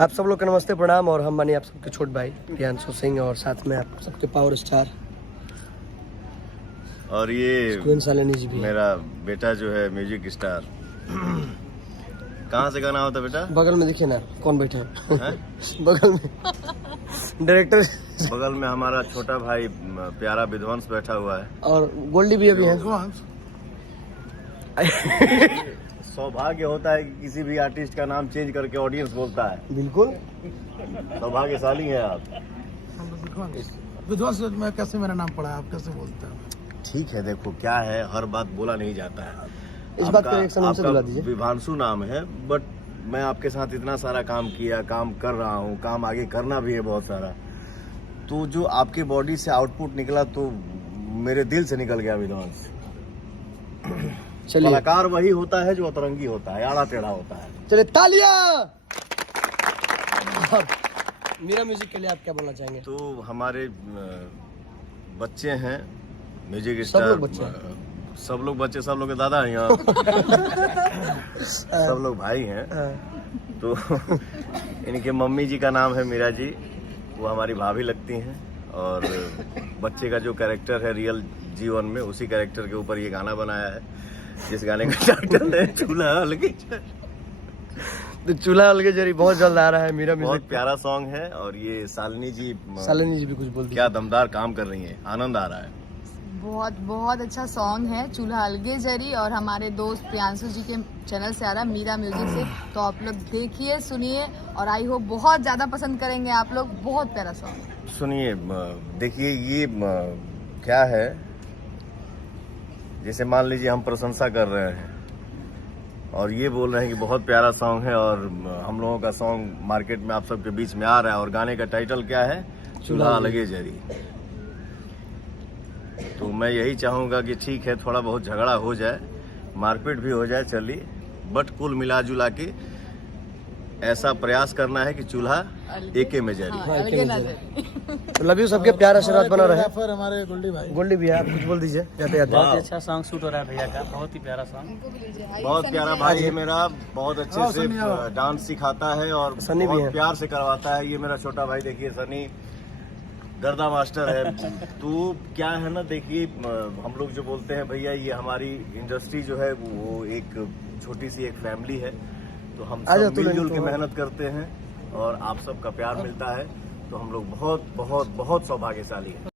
आप सब लोग का नमस्ते प्रणाम और हम मानिए आप सबके छोट भाई प्रियांशु सिंह और साथ में आप सबके पावर स्टार और ये सालिनी जी भी मेरा बेटा जो है म्यूजिक स्टार। कहाँ से गाना होता है बेटा? बगल में देखिए ना कौन बैठे हैं बगल में डायरेक्टर बगल में हमारा छोटा भाई प्यारा विध्वंस बैठा हुआ है और गोल्डी भी अभी है। सौभाग्य होता है कि किसी भी आर्टिस्ट का नाम चेंज करके ऑडियंस बोलता है। बिल्कुल सौभाग्यशाली हैं आप। विध्वंस में कैसे मेरा नाम पड़ा, आप कैसे बोलते हैं? ठीक है, देखो क्या है, हर बात बोला नहीं जाता है। इस बात पर रिएक्शन हमसे दिला दीजिए। विभांशु नाम है, बट मैं आपके साथ इतना सारा काम किया, काम कर रहा हूँ, काम आगे करना भी है बहुत सारा। तो जो आपके बॉडी से आउटपुट निकला तो मेरे दिल से निकल गया विध्वंस। कलाकार वही होता है जो अतरंगी होता है, आड़ा टेढ़ा होता है। चलिए तालियां। मीरा म्यूजिक के लिए आप क्या बोलना चाहेंगे? तो हमारे बच्चे हैं म्यूजिक सब स्टार, लोग बच्चे सब लोग के दादा हैं यहाँ। सब लोग भाई हैं। तो इनके मम्मी जी का नाम है मीरा जी, वो हमारी भाभी लगती हैं। और बच्चे का जो कैरेक्टर है रियल जीवन में, उसी कैरेक्टर के ऊपर ये गाना बनाया है, जिस गाने का टाइटल है चूल्हा अलगे। तो चूल्हा अलगे जरी बहुत जल्द आ रहा है मीरा म्यूजिक। बहुत प्यारा सॉन्ग है और ये सालिनी जी भी कुछ बोल क्या दमदार काम कर रही हैं, आनंद आ रहा है। बहुत अच्छा सॉन्ग है चूल्हा अलगे जरी, और हमारे दोस्त प्रियांशु जी के चैनल से आ रहा है मीरा म्यूजिक से। तो आप लोग देखिए, सुनिए और आई होप बहुत ज्यादा पसंद करेंगे आप लोग। बहुत प्यारा सॉन्ग। सुनिए, देखिए ये क्या है, जैसे मान लीजिए हम प्रशंसा कर रहे हैं और ये बोल रहे हैं कि बहुत प्यारा सॉन्ग है, और हम लोगों का सॉन्ग मार्केट में आप सबके बीच में आ रहा है और गाने का टाइटल क्या है, चूल्हा अलगे जरी। तो मैं यही चाहूंगा कि ठीक है, थोड़ा बहुत झगड़ा हो जाए, मारपीट भी हो जाए, चलिए, बट कुल मिला जुला के ऐसा प्रयास करना है कि चूल्हा एके में जरी। लव यू, सबके प्यार आशीर्वाद बना रहे। फिर हमारे गोल्डी भी आप कुछ बोल दीजिए जाते जाते। बहुत अच्छा सॉन्ग शूट हो रहा है भैया का, बहुत ही प्यारा सॉन्ग। बहुत प्यारा भाई है मेरा, बहुत अच्छे से डांस सिखाता है और सनी भी है, प्यार से करवाता है। ये मेरा छोटा भाई, देखिए सनी गर्दा मास्टर है। तो क्या है ना, देखिए हम लोग जो बोलते हैं भैया, ये हमारी इंडस्ट्री जो है वो एक छोटी सी एक फैमिली है। तो हम सब मिलजुल के मेहनत करते हैं और आप सबका प्यार मिलता है, तो हम लोग बहुत बहुत बहुत सौभाग्यशाली हैं।